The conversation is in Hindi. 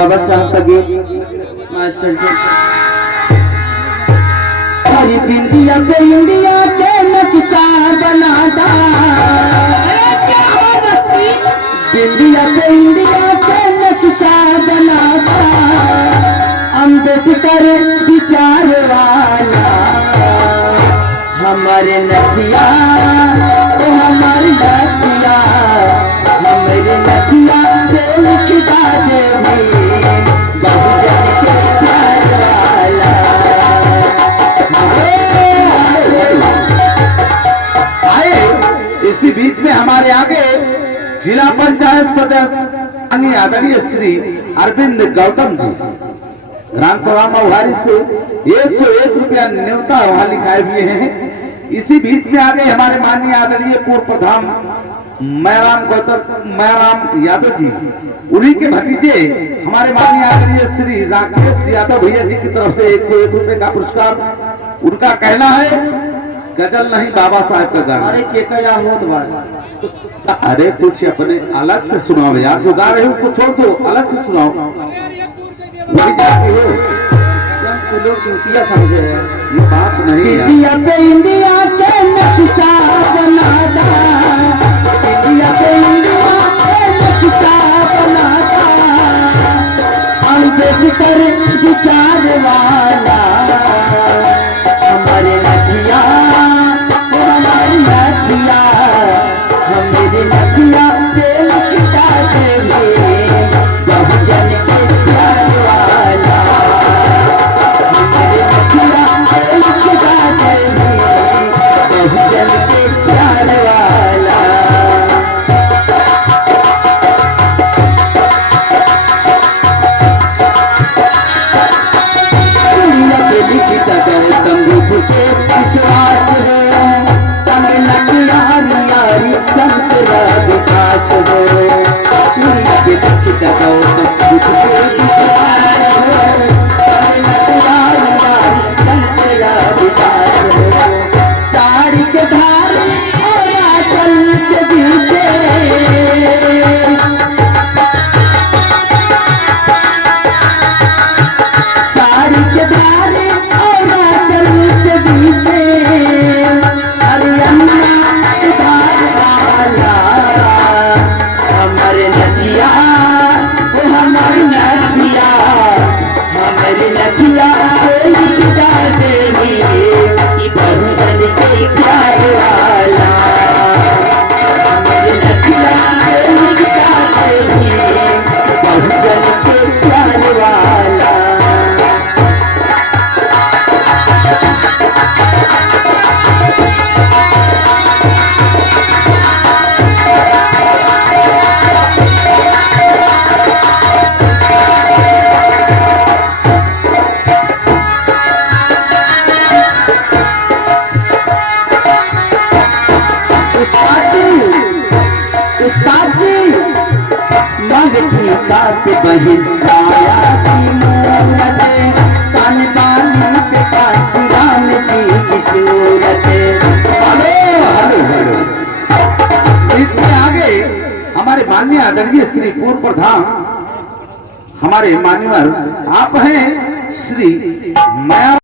बाबा साहब का गीत मास्टर जी। हरी बिंदिया पे इंडिया के नक्शा बनाता, बिंदिया पे इंडिया के नक्शा बनाता, अम्बेडकर विचार वाला हमारे नथिया, तो हमारे नथिया, हमारे नथिया लिखता जे भी बहुजन के प्यार वाला। आए इसी बीच में हमारे आगे जिला पंचायत सदस्य आदरणीय श्री अरविंद गौतम जी ग्राम सभा महुआरी से 101 रुपया न्योता वहां लिखाए हुए हैं। इसी बीच में आगे हमारे माननीय आदरणीय पूर्व प्रधान मयाराम यादव जी, उन्हीं के भतीजे हमारे माननीय आदरणीय श्री राकेश यादव भैया जी की तरफ से 101 रुपए का पुरस्कार। उनका कहना है गजल नहीं बाबा साहब का गाना। अरे के क्या होत बा, अरे कुछ अपने अलग से सुनाओ यार, जो गा रहे हो उसको छोड़ दो, अलग से सुनाओ। वही जाती हो तो लोग चूतिया समझे हैं, ये बात नहीं है। इंडिया पे इंडिया के नक्शा बनाता, इंडिया पे इंडिया के नक्शा बनाता, अम्बेडकर विचार वाला हमारे नथिया, हमारे नथिया, हमारे नथिया पे लिखता जे भी बहुजन के प्यार वाला, हमारे नथिया पे लिखता जे भी बहुजन के प्यार वाला। चुड़िया पे लिखता गौतम बुद्ध के विश्वास हो, अंगना की यारी यारी संत विकास हो। चुड़िया पे लिखता गौतम बुद्ध के विश्वास हो, अंगना की यारी यारी संत विकास हो। साड़ी के धारी और आंचल के पीछे, साड़ी के धारे और आंचल के पीछे, हरियाणा सुधार वाला हमारे नदिया, वो हमारी नदिया, हमारी नदिया लिखता देवी बहुजन के प्यार वाला, हमारी नदिया लिखता देवी बहुजन के प्यार वाला। बहिन काया की मूरत, कान बाली पे काशी राम जी की सूरत। Hello hello hello. इस गीत में आगे हमारे माननीय आदरणीय श्री पूर्व प्रधान हमारे मान्यवर आप हैं श्री मया